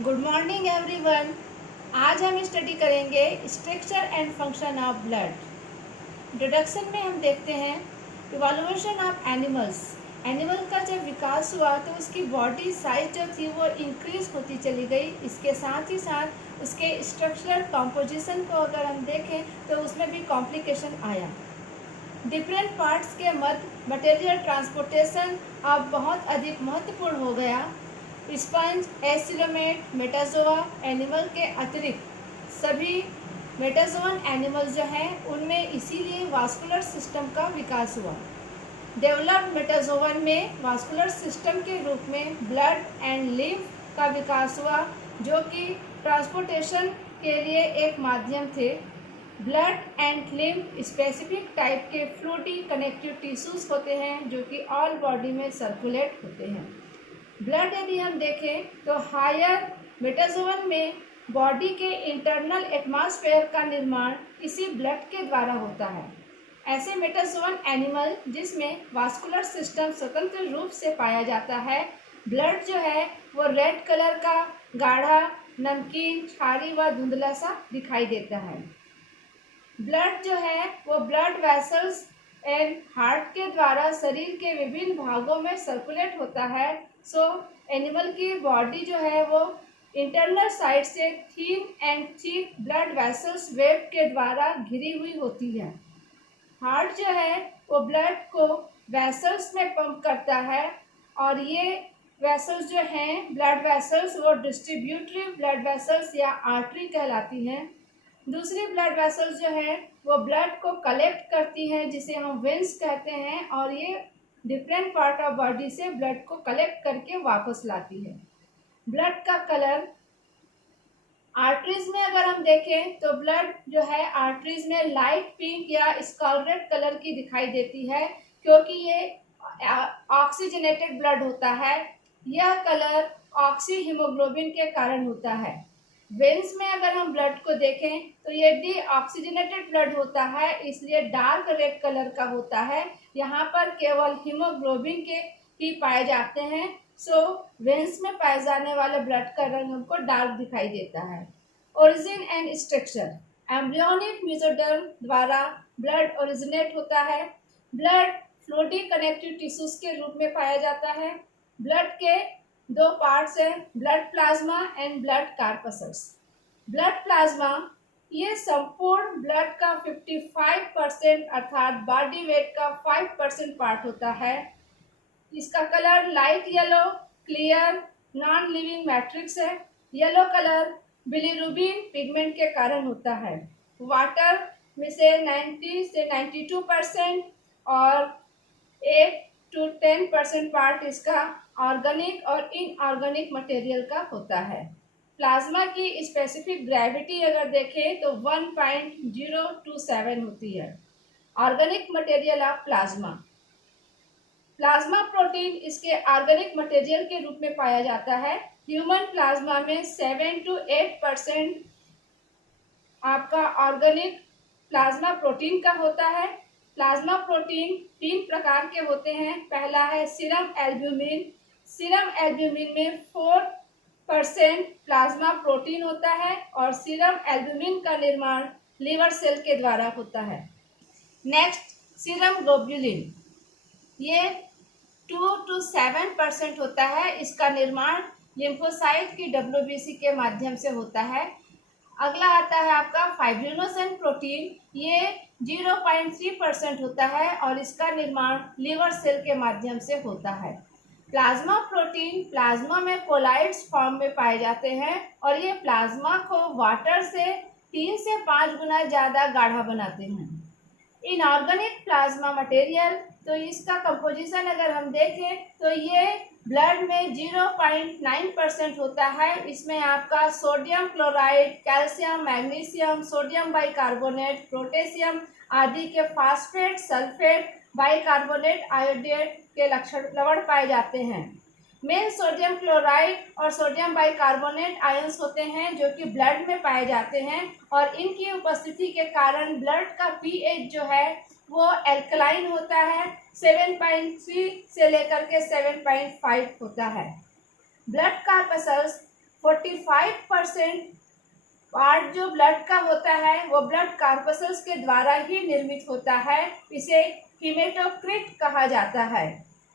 Good morning everyone. आज हम study करेंगे structure and function of blood. Introduction में हम देखते हैं इवोल्यूशन ऑफ एनिमल्स। एनिमल का जब विकास हुआ तो उसकी बॉडी साइज जो थी वो इंक्रीज होती चली गई। इसके साथ ही साथ उसके स्ट्रक्चरल कॉम्पोजिशन को अगर हम देखें तो उसमें भी कॉम्प्लिकेशन आया। डिफरेंट पार्ट्स के मध्य मटेरियल ट्रांसपोर्टेशन अब बहुत अधिक महत्वपूर्ण हो गया। स्पंज, एसिलोमेट, मेटाजोआ एनिमल के अतिरिक्त सभी मेटाजोअन एनिमल जो हैं उनमें इसीलिए वास्कुलर सिस्टम का विकास हुआ। डेवलप्ड मेटाजोअन में वास्कुलर सिस्टम के रूप में ब्लड एंड लिम्फ का विकास हुआ, जो कि ट्रांसपोर्टेशन के लिए एक माध्यम थे। Blood and lymph specific type के फ्लूइडी कनेक्टिव टिश्यूज होते हैं जो कि ऑल बॉडी में सर्कुलेट होते हैं। ब्लड यदि हम देखें तो हायर मेटाजोअन में बॉडी के इंटरनल एटमॉस्फेयर का निर्माण इसी ब्लड के द्वारा होता है। ऐसे मेटाजोअन एनिमल जिसमें वास्कुलर सिस्टम स्वतंत्र रूप से पाया जाता है, ब्लड जो है वो रेड कलर का गाढ़ा, नमकीन, क्षारी व धुंधला सा दिखाई देता है। ब्लड जो है वो ब्लड वेसल्स एंड हार्ट के द्वारा शरीर के विभिन्न भागों में सर्कुलेट होता है। सो एनिमल की बॉडी जो है वो इंटरनल साइड से थीन and thick blood vessels wave के द्वारा घिरी हुई होती है। हार्ट जो है वो ब्लड को वेसल्स में पंप करता है और ये वेसल्स जो हैं ब्लड वेसल्स वो डिस्ट्रीब्यूटरी ब्लड वेसल्स या आर्टरी कहलाती हैं। दूसरी ब्लड वेसल्स जो है वो ब्लड को कलेक्ट करती हैं जिसे हम वेन्स कहते हैं, और ये डिफरेंट पार्ट ऑफ बॉडी से ब्लड को कलेक्ट करके वापस लाती है। ब्लड का कलर आर्टरीज में अगर हम देखें तो ब्लड जो है आर्टरीज में लाइट पिंक या स्कारलेट कलर की दिखाई देती है, क्योंकि ये ऑक्सीजनेटेड ब्लड होता है। यह कलर ऑक्सी हीमोग्लोबिन के कारण होता है। वेन्स में अगर हम ब्लड को देखें तो ये डीऑक्सीजनेटेड ब्लड होता है, इसलिए डार्क रेड कलर का होता है। यहाँ पर केवल हीमोग्लोबिन के ही पाए जाते हैं। सो वेन्स में पाए जाने वाले ब्लड का रंग हमको डार्क दिखाई देता है। Origin and structure, embryonic mesoderm द्वारा ब्लड ओरिजिनेट होता है। ब्लड फ्लूइडी कनेक्टिव टिश्यूज के रूप में पाया जाता है। ब्लड के दो पार्ट्स हैं, blood plasma and blood corpuscles. Blood plasma ये संपूर्ण ब्लड का 55% अर्थात बॉडी वेट का 5% पार्ट होता है। इसका colour light yellow, clear, non living matrix है। येलो कलर बिलीरुबिन पिगमेंट के कारण होता है। वाटर में से 90 से 92% और 8 to 10% पार्ट इसका ऑर्गेनिक और इनऑर्गेनिक मटेरियल का होता है। प्लाज्मा की स्पेसिफिक ग्रेविटी अगर देखें तो 1.027 होती है। Organic material of plasma, plasma protein इसके ऑर्गेनिक मटेरियल के रूप में पाया जाता है। ह्यूमन प्लाज्मा में 7 to 8% आपका ऑर्गेनिक प्लाज्मा प्रोटीन का होता है। प्लाज्मा प्रोटीन 3 प्रकार के होते हैं। पहला है सीरम एल्ब्यूमिन। सीरम एल्ब्यूमिन में 4% प्लाज्मा प्रोटीन होता है और सीरम एल्ब्यूमिन का निर्माण लीवर सेल के द्वारा होता है। नेक्स्ट सीरम ग्लोब्युलिन, ये 2 to 7% होता है। इसका निर्माण लिम्फोसाइट की WBC के माध्यम से होता है। अगला आता है आपका फाइब्रिनोजेन प्रोटीन, ये 0.3% होता है और इसका निर्माण लीवर सेल के माध्यम से होता है। प्लाज्मा प्रोटीन प्लाज्मा में कोलाइड्स फॉर्म में पाए जाते हैं और ये प्लाज्मा को वाटर से 3 से 5 गुना ज़्यादा गाढ़ा बनाते हैं। इनऑर्गेनिक प्लाज्मा मटेरियल, तो इसका कंपोजिशन अगर हम देखें तो ये ब्लड में 0.9% होता है। इसमें आपका sodium chloride, calcium, magnesium, sodium bicarbonate, potassium आदि के फास्फेट, सल्फेट, बाइकार्बोनेट, आयोडेट के लवण पाए जाते हैं। मेन सोडियम क्लोराइड और सोडियम बाइकार्बोनेट आयंस होते हैं जो कि ब्लड में पाए जाते हैं और इनकी उपस्थिति के कारण ब्लड का pH जो है वो एल्कलाइन होता है। 7.3 से लेकर के 7.5 होता है। ब्लड कार्पसल्स 45% पार्ट जो ब्लड का होता है वो ब्लड कार्पसल्स के द्वारा ही निर्मित होता है। इसे हीमेटोक्रिट कहा जाता है।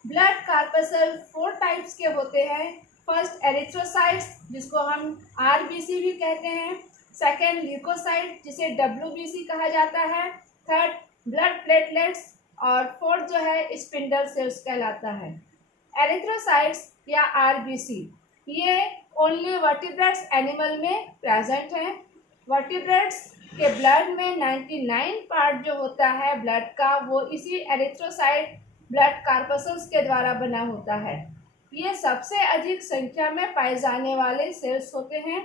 ब्लड कार्पसल 4 टाइप्स के होते हैं। फर्स्ट एरिथ्रोसाइट्स, जिसको हम आरबीसी भी कहते हैं। सेकेंड ल्यूकोसाइट, जिसे डब्ल्यूबीसी कहा जाता है। थर्ड ब्लड प्लेटलेट्स, और फोर्थ जो है स्पिंडल सेल्स कहलाता है। एरिथ्रोसाइट्स या आरबीसी ये ओनली वर्टिब्रेट्स एनिमल में प्रेजेंट है। वर्टिब्रेट्स के ब्लड में 99 पार्ट जो होता है ब्लड का, वो इसी एरिथ्रोसाइट ब्लड कार्पसल्स के द्वारा बना होता है। ये सबसे अधिक संख्या में पाए जाने वाले सेल्स होते हैं।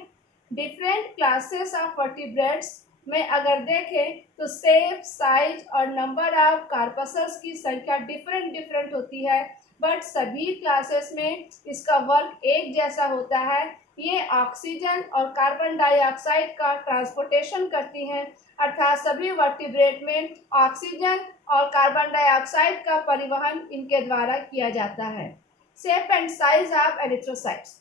डिफरेंट क्लासेस ऑफ वर्टिब्रेट्स में अगर देखें तो शेप, साइज और नंबर ऑफ कार्पसल्स की संख्या डिफरेंट होती है, बट सभी क्लासेस में इसका वर्क एक जैसा होता है। ये ऑक्सीजन और कार्बन डाइऑक्साइड का ट्रांसपोर्टेशन करती हैं, अर्थात सभी वर्टिब्रेट में ऑक्सीजन और कार्बन डाइऑक्साइड का परिवहन इनके द्वारा किया जाता है। Shape and size of erythrocytes.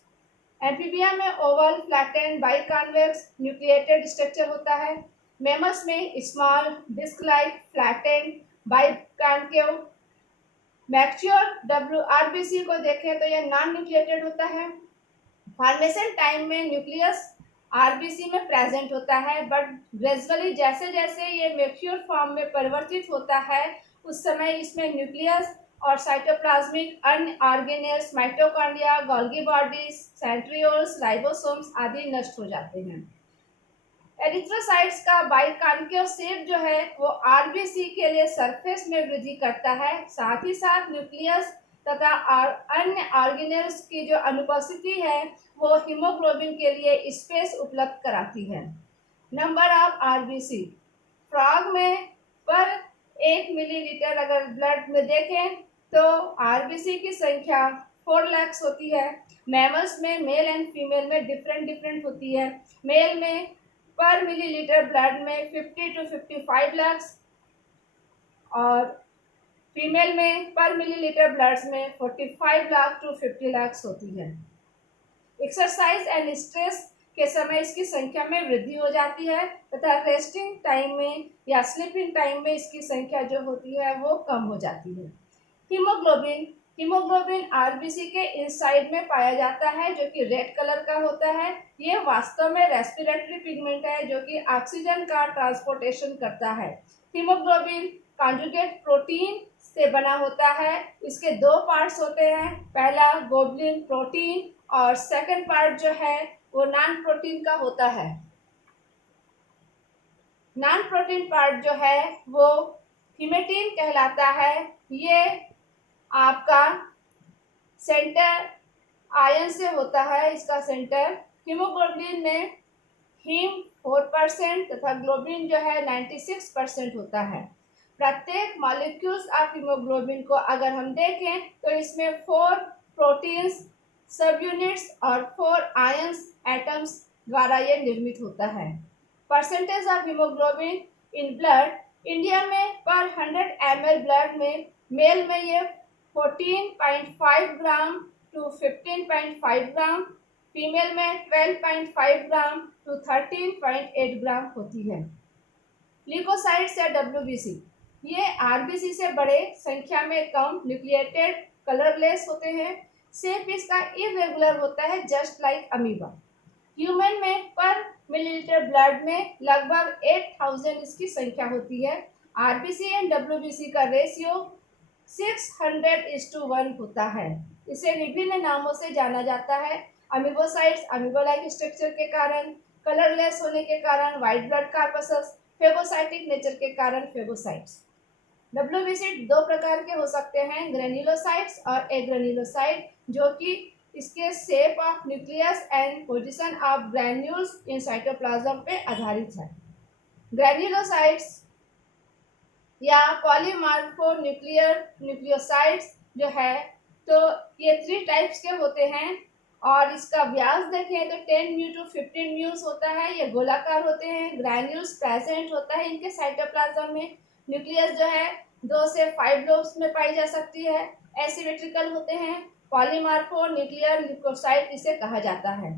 Amphibia में oval, flatten, biconvex, nucleated structure होता है। मैमल्स में small, disc like, flatten, biconcave. Mature WRBC को देखें तो यह नॉन न्यूक्लिएटेड होता है। फॉर्मेशन टाइम में न्यूक्लियस RBC में प्रेजेंट होता है, बट ग्रेजुअली जैसे जैसे ये मैच्योर फॉर्म में परिवर्तित होता है उस समय इसमें न्यूक्लियस और साइटोप्लाज्मिक अन्य organelles, mitochondria, Golgi bodies, centrioles, ribosomes आदि नष्ट हो जाते हैं। एरिथ्रोसाइट्स का बाइकॉन्केव शेप जो है वो आरबीसी के लिए सरफेस में वृद्धि करता है, साथ ही साथ न्यूक्लियस तथा अन्य ऑर्गेनेल्स की जो अनुपस्थिति है वो हीमोग्लोबिन के लिए स्पेस उपलब्ध कराती है। Number of RBC. फ्रॉग में पर 1 मिलीलीटर अगर ब्लड में देखें तो आरबीसी की संख्या 4 लाख होती है। मैमल्स में मेल एंड फीमेल में डिफरेंट होती है। मेल में पर मिलीलीटर ब्लड में 50 to 55 लाख और फीमेल में पर मिलीलीटर ब्लड में 45 लाख to 50 लाख होती है। एक्सरसाइज एंड स्ट्रेस के समय इसकी संख्या में वृद्धि हो जाती है तथा रेस्टिंग टाइम में या स्लीपिंग टाइम में इसकी संख्या जो होती है वो कम हो जाती है। हीमोग्लोबिन आरबीसी के इनसाइड में पाया जाता है, जो कि रेड कलर का होता है। ये वास्तव में रेस्पिरेटरी पिगमेंट है जो कि ऑक्सीजन का ट्रांसपोर्टेशन करता है। हीमोग्लोबिन कॉन्जुगेट प्रोटीन से बना होता है। इसके 2 पार्ट्स होते हैं, पहला ग्लोबुलिन प्रोटीन और सेकंड पार्ट जो है वो नॉन प्रोटीन का होता है। नॉन प्रोटीन पार्ट जो है वो हीमेटिन कहलाता है। ये आपका सेंटर आयन से होता है। इसका सेंटर हीमोग्लोबिन में हीम 4% तथा ग्लोबिन जो है 96% होता है। प्रत्येक मॉलिक्यूल्स ऑफ हीमोग्लोबिन को अगर हम देखें तो इसमें 4 प्रोटीन्स, सब यूनिट्स और 4 आयंस एटम्स द्वारा ये निर्मित होता है। Percentage of haemoglobin in blood, India में पर 100 ml ब्लड में मेल में ये 14.5 ग्राम to 15.5 ग्राम, फीमेल में 12.5 ग्राम to 13.8 ग्राम होती है। ल्यूकोसाइट्स या WBC, ये आरबीसी से बड़े, संख्या में कम, न्यूक्लिएटेड, कलरलेस होते हैं। शेप इसका इरेगुलर होता है, जस्ट लाइक अमीबा। ह्यूमन में पर मिलीलीटर ब्लड में लगभग 8000 इसकी संख्या होती है। आरबीसी एंड WBC का रेशियो 600:1 होता है। इसे विभिन्न नामों से जाना जाता है। अमीबोसाइट्स अमीबोलाइक स्ट्रक्चर के कारण, कलरलेस होने के कारण white blood corpuscles, phagocytic nature के कारण फेगोसाइट्स। WBC 2 प्रकार के हो सकते हैं, ग्रेन्युलोसाइट्स और एग्रेन्युलोसाइट, जो कि इसके shape of nucleus and position of granules in cytoplasm पे आधारित है। ग्रेन्युलोसाइट्स या पॉलीमॉर्फो न्यूक्लियोसाइट्स जो है तो ये 3 टाइप्स के होते हैं और इसका व्यास देखें तो 10 म्यू to 15 म्यूस होता है। ये गोलाकार होते हैं। ग्रैन्यूल्स प्रेजेंट होता है इनके साइटोप्लाज्म में। न्यूक्लियस जो है 2 से 5 लोब्स में पाई जा सकती है। एसिमेट्रिकल होते हैं। पॉलीमॉर्फो न्यूक्लियर ल्यूकोसाइट इसे कहा जाता है।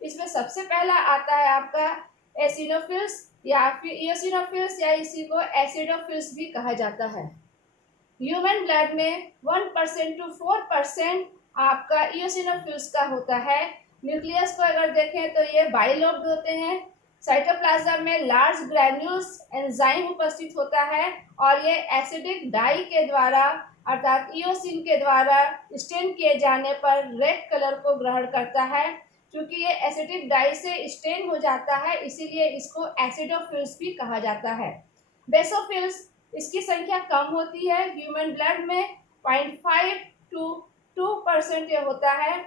इसमें सबसे पहला आता है आपका एसिनोफिल्स या फिर इयोसिनोफिल्स या इसी को एसिडोफिल्स भी कहा जाता है। ह्यूमन ब्लड में 1% टू 4% आपका इयोसिनोफिल्स का होता है। न्यूक्लियस को अगर देखें तो ये बाइलोब्ड होते हैं। साइटोप्लाज्म में लार्ज ग्रैन्यूल्स एंजाइम उपस्थित होता है और ये एसिडिक डाई के द्वारा अर्थात इयोसिन के द्वारा स्टेन किए जाने पर रेड कलर को ग्रहण करता है। क्योंकि ये एसिडिक डाई से स्टेन हो जाता है इसीलिए इसको एसिडोफिल्स भी कहा जाता है। बेसोफिल्स इसकी संख्या कम होती है। ह्यूमन ब्लड में 0.5 टू 2% ये होता है।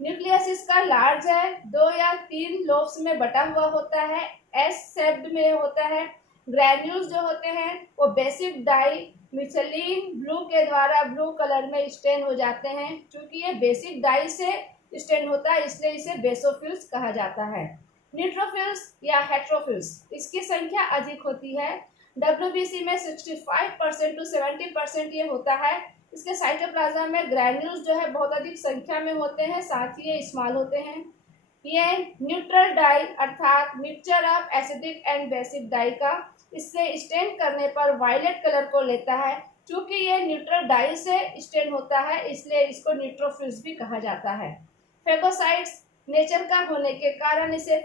न्यूक्लियस इसका लार्ज है, 2 या 3 लोब्स में बटा हुआ होता है, एस शेप्ड में होता है। ग्रैन्यूल्स जो होते हैं वो बेसिक डाई मिथेलिन ब्लू के द्वारा ब्लू कलर में स्टेन हो जाते हैं। क्योंकि ये बेसिक डाई से स्टेन होता है इसलिए इसे बेसोफिल्स कहा जाता है। न्यूट्रोफिल्स या हेट्रोफिल्स इसकी संख्या अधिक होती है। WBC में 65% टू 70% ये होता है। इसके साइटोप्लाज्म में ग्रैन्यूल्स जो है बहुत अधिक संख्या में होते हैं, साथ ही ये स्मॉल होते हैं। ये न्यूट्रल डाई अर्थात mixture of acidic and basic dye का इससे स्टेन करने पर वायलेट कलर को लेता है। क्योंकि ये न्यूट्रल डाई से स्टेन होता है इसलिए इसको न्यूट्रोफिल्स भी कहा जाता है। फेगोसाइट्स नेचर का होने के कारण इसे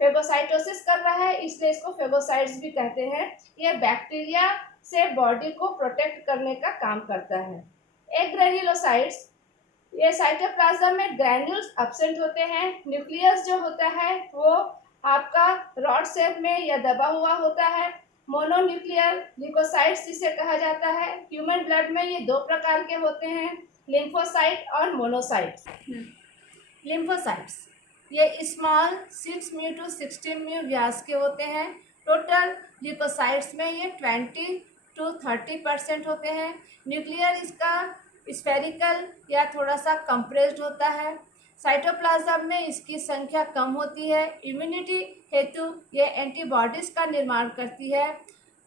फेगोसाइटोसिस कर रहा है इसलिए इसको फेगोसाइट्स भी कहते हैं। यह बैक्टीरिया से बॉडी को प्रोटेक्ट करने का काम करता है। एग्रेन्युलोसाइट्स ये साइटोप्लाज्म में ग्रैन्यूल्स एब्सेंट होते हैं। न्यूक्लियस जो होता है वो आपका रॉड शेप में या दबा हुआ होता है। मोनोन्यूक्लियर ल्यूकोसाइट्स जिसे कहा जाता है। ह्यूमन ब्लड में ये 2 प्रकार के होते हैं, लिम्फोसाइट और मोनोसाइट्स। लिम्फोसाइट्स ये स्मॉल 6 म्यू टू 16 म्यू व्यास के होते हैं। टोटल ल्यूकोसाइट्स में ये 20 टू 30% होते हैं। न्यूक्लियर इसका स्फेरिकल या थोड़ा सा कंप्रेस्ड होता है। साइटोप्लाज्म में इसकी संख्या कम होती है। इम्यूनिटी हेतु ये एंटीबॉडीज़ का निर्माण करती है।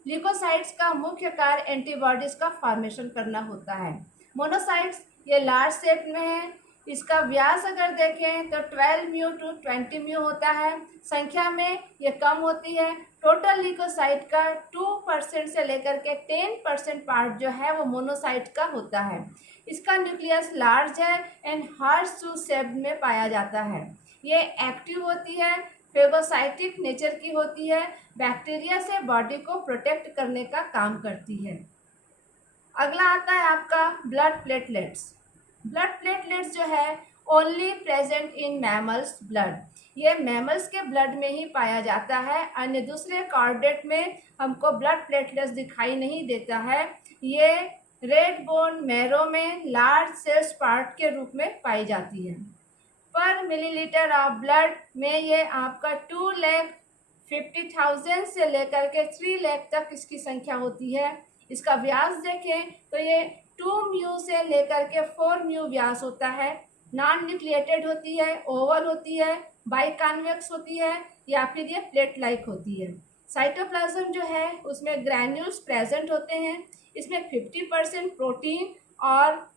ल्यूकोसाइट्स का मुख्य कार्य एंटीबॉडीज़ का फॉर्मेशन करना होता है। मोनोसाइट्स ये लार्ज शेप में है। इसका व्यास अगर देखें तो 12 म्यू टू 20 म्यू होता है। संख्या में ये कम होती है। टोटल ल्यूकोसाइट का 2% से लेकर के 10% पार्ट जो है वो मोनोसाइट का होता है। इसका न्यूक्लियस लार्ज है एंड हार्स शू शेप में पाया जाता है। ये एक्टिव होती है, फेगोसाइटिक नेचर की होती है, बैक्टीरिया से बॉडी को प्रोटेक्ट करने का काम करती है। अगला आता है आपका ब्लड प्लेटलेट्स। ब्लड प्लेटलेट्स जो है only present in mammals blood, ये मैमल्स के ब्लड में ही पाया जाता है। अन्य दूसरे कॉर्डेट में हमको ब्लड प्लेटलेट्स दिखाई नहीं देता है। ये रेड बोन मैरो में लार्ज सेल्स पार्ट के रूप में पाई जाती है। पर मिलीलीटर ऑफ ब्लड में ये आपका 2,50,000 से लेकर के 3 लाख तक इसकी संख्या होती है। इसका व्यास देखें तो ये 2 म्यू से लेकर के 4 म्यू व्यास होता है। नॉन न्यूक्लिएटेड होती है, ओवल होती है, बाइकॉन्वेक्स होती है या फिर ये प्लेट लाइक होती है। साइटोप्लाज्म जो है उसमें ग्रैन्यूल्स प्रेजेंट होते हैं। इसमें 50% प्रोटीन और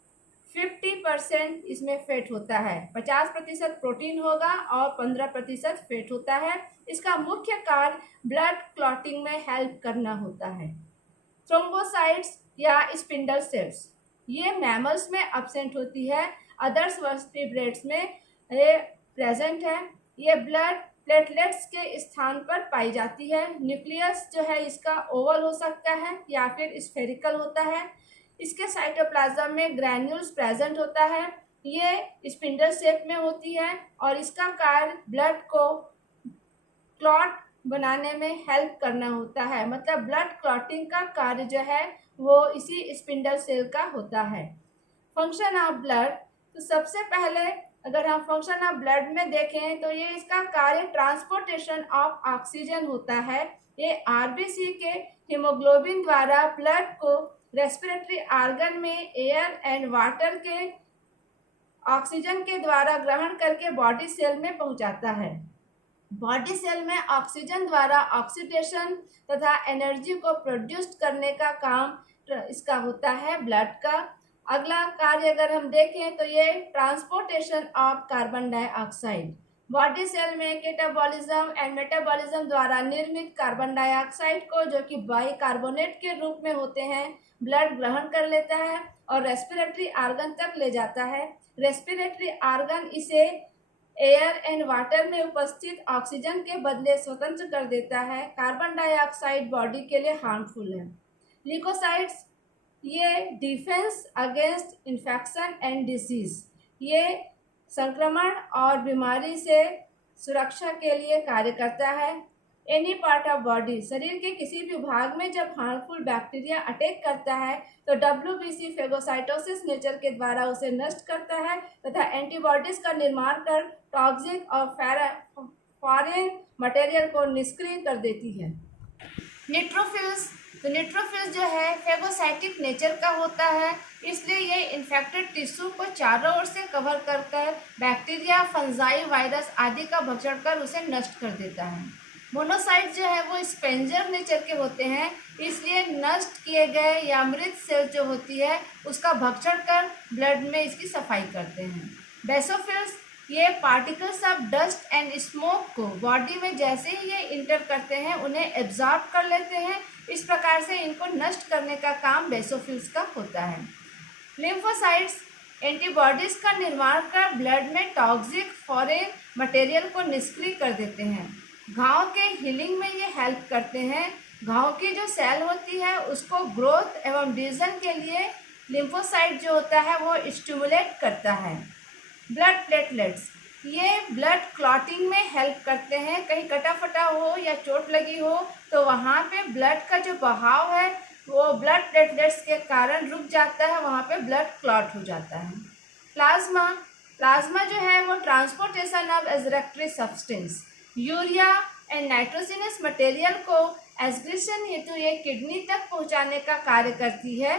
50% इसमें फेट होता है। 50% प्रोटीन होगा और 15% फेट होता है। इसका मुख्य कार्य ब्लड क्लॉटिंग में हेल्प करना होता है। थ्रोम्बोसाइट्स या स्पिंडल सेल्स ये मैमल्स में एब्सेंट होती है, अदर्स वर्टिब्रेट्स में ये प्रेजेंट है। ये ब्लड प्लेटलेट्स के स्थान पर पाई जाती है। न्यूक्लियस जो है इसका ओवल हो सकता है या फिर स्फेरिकल होता है। इसके साइटोप्लाज्म में ग्रैन्यूल्स प्रेजेंट होता है। ये स्पिंडल शेप में होती है और इसका कार्य ब्लड को क्लॉट बनाने में हेल्प करना होता है। मतलब ब्लड क्लॉटिंग का कार्य जो है वो इसी स्पिंडल सेल का होता है। फंक्शन ऑफ ब्लड, तो सबसे पहले अगर हम फंक्शन ऑफ ब्लड में देखें तो ये इसका कार्य ट्रांसपोर्टेशन ऑफ ऑक्सीजन होता है। ये आरबीसी के हीमोग्लोबिन द्वारा ब्लड को रेस्पिरेटरी ऑर्गन में एयर एंड वाटर के ऑक्सीजन के द्वारा ग्रहण करके बॉडी सेल में पहुंचाता है। बॉडी सेल में ऑक्सीजन द्वारा ऑक्सीडेशन तथा एनर्जी को प्रोड्यूस करने का काम इसका होता है ब्लड का। अगला कार्य अगर हम देखें तो ये transportation of carbon dioxide. Body cell में कैटाबॉलिज्म एंड मेटाबॉलिज्म द्वारा निर्मित कार्बन डाइऑक्साइड को, जो कि बाइकार्बोनेट के रूप में होते हैं, ब्लड ग्रहण कर लेता है और रेस्पिरेटरी आर्गन तक ले जाता है। रेस्पिरेटरी आर्गन इसे एयर एंड वाटर में उपस्थित ऑक्सीजन के बदले स्वतंत्र कर देता है। कार्बन डाइऑक्साइड बॉडी के लिए हार्मफुल है। ल्यूकोसाइट्स ये defence against infection and disease, ये संक्रमण और बीमारी से सुरक्षा के लिए कार्य करता है। एनी पार्ट ऑफ बॉडी, शरीर के किसी भी भाग में जब हार्मफुल बैक्टीरिया अटैक करता है तो WBC फेगोसाइटोसिस नेचर के द्वारा उसे नष्ट करता है तथा एंटीबॉडीज का निर्माण कर टॉक्सिक और फॉरेन मटेरियल को निष्क्रिय कर देती है। न्यूट्रोफिल्स, तो न्यूट्रोफिल्स जो है फेगोसाइटिक नेचर का होता है, इसलिए ये इन्फेक्टेड टिश्यू को चारों ओर से कवर कर बैक्टीरिया, फंजाई, वायरस आदि का भक्षण कर उसे नष्ट कर देता है। मोनोसाइट जो है वो स्पेंजर नेचर के होते हैं, इसलिए नष्ट किए गए या मृत सेल जो होती है उसका भक्षण कर ब्लड में इसकी सफाई करते हैं। बेसोफिल्स ये particles of dust and smoke को बॉडी में जैसे ही ये इंटर करते हैं उन्हें एब्जॉर्ब कर लेते हैं। इस प्रकार से इनको नष्ट करने का काम बेसोफिल्स का होता है। लिम्फोसाइट्स एंटीबॉडीज का निर्माण कर ब्लड में टॉक्सिक फॉरेन मटेरियल को निष्क्रिय कर देते हैं। घाव के हीलिंग में ये हेल्प करते हैं। घाव की जो सेल होती है उसको ग्रोथ एवं डिवीजन के लिए लिम्फोसाइट जो होता है वो स्टिमुलेट करता है। ब्लड प्लेटलेट्स ये ब्लड क्लॉटिंग में हेल्प करते हैं। कहीं कटा फटा हो या चोट लगी हो तो वहाँ पे ब्लड का जो बहाव है वो ब्लड प्लेटलेट्स के कारण रुक जाता है, वहाँ पे ब्लड क्लॉट हो जाता है। प्लाज्मा जो है वो transportation of excretory substance, urea and nitrogenous material को एक्सक्रीशन हेतु ये किडनी तक पहुँचाने का कार्य करती है।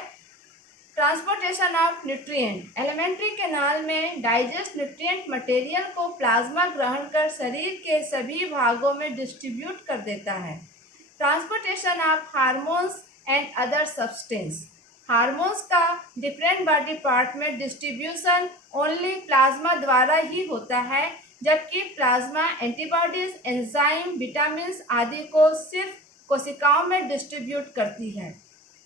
Transportation of nutrient, alimentary canal में डाइजेस्ट न्यूट्रिएंट मटेरियल को प्लाज्मा ग्रहण कर शरीर के सभी भागों में डिस्ट्रीब्यूट कर देता है। Transportation of hormones and other substance, hormones का डिफरेंट बॉडी पार्ट में डिस्ट्रीब्यूशन ओनली प्लाज्मा द्वारा ही होता है, जबकि प्लाज्मा एंटीबॉडीज, एंजाइम, विटामिन्स आदि को सिर्फ कोशिकाओं में डिस्ट्रीब्यूट करती है।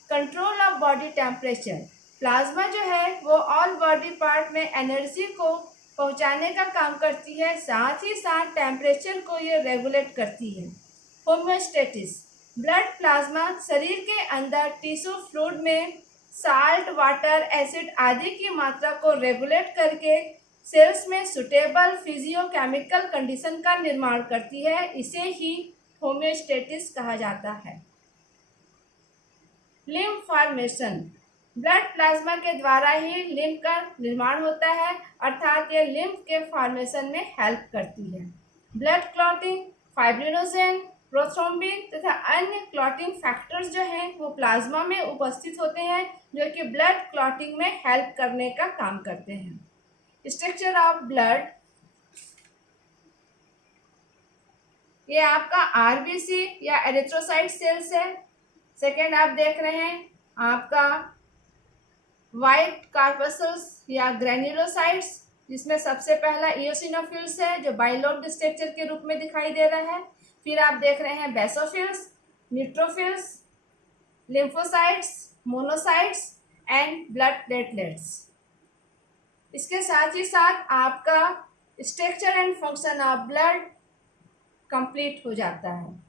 Control of body temperature, plasma जो है वो ऑल बॉडी पार्ट में एनर्जी को पहुंचाने का काम करती है, साथ ही साथ टेम्परेचर को ये रेगुलेट करती है। होम्योस्टेसिस, ब्लड प्लाज्मा शरीर के अंदर टिश्यू फ्लूइड में साल्ट, वाटर, एसिड आदि की मात्रा को रेगुलेट करके सेल्स में सुटेबल फिजियोकेमिकल कंडीशन का निर्माण करती है। इसे ही होम्योस्टेसिस कहा जाता है। लिम्फ फॉर्मेशन, ब्लड प्लाज्मा के द्वारा ही लिम्फ का निर्माण होता है, अर्थात ये लिम्फ के फॉर्मेशन में हेल्प करती है। ब्लड क्लॉटिंग, फाइब्रिनोजेन, प्रोथ्रोम्बिन तथा अन्य क्लॉटिंग फैक्टर्स जो हैं वो प्लाज्मा में उपस्थित होते हैं, जो कि ब्लड क्लॉटिंग में हेल्प करने का काम करते हैं। स्ट्रक्चर ऑफ ब्लड, ये आपका आरबीसी या एरिथ्रोसाइट सेल्स है। सेकेंड आप देख रहे हैं आपका वाइट कार्पसल्स या ग्रेन्युलोसाइट्स, जिसमें सबसे पहला इओसिनोफिल्स है जो बाइलोब्ड स्ट्रक्चर के रूप में दिखाई दे रहा है। फिर आप देख रहे हैं basophils, neutrophils, lymphocytes, monocytes and blood platelets. इसके साथ ही साथ आपका structure and function of blood complete हो जाता है।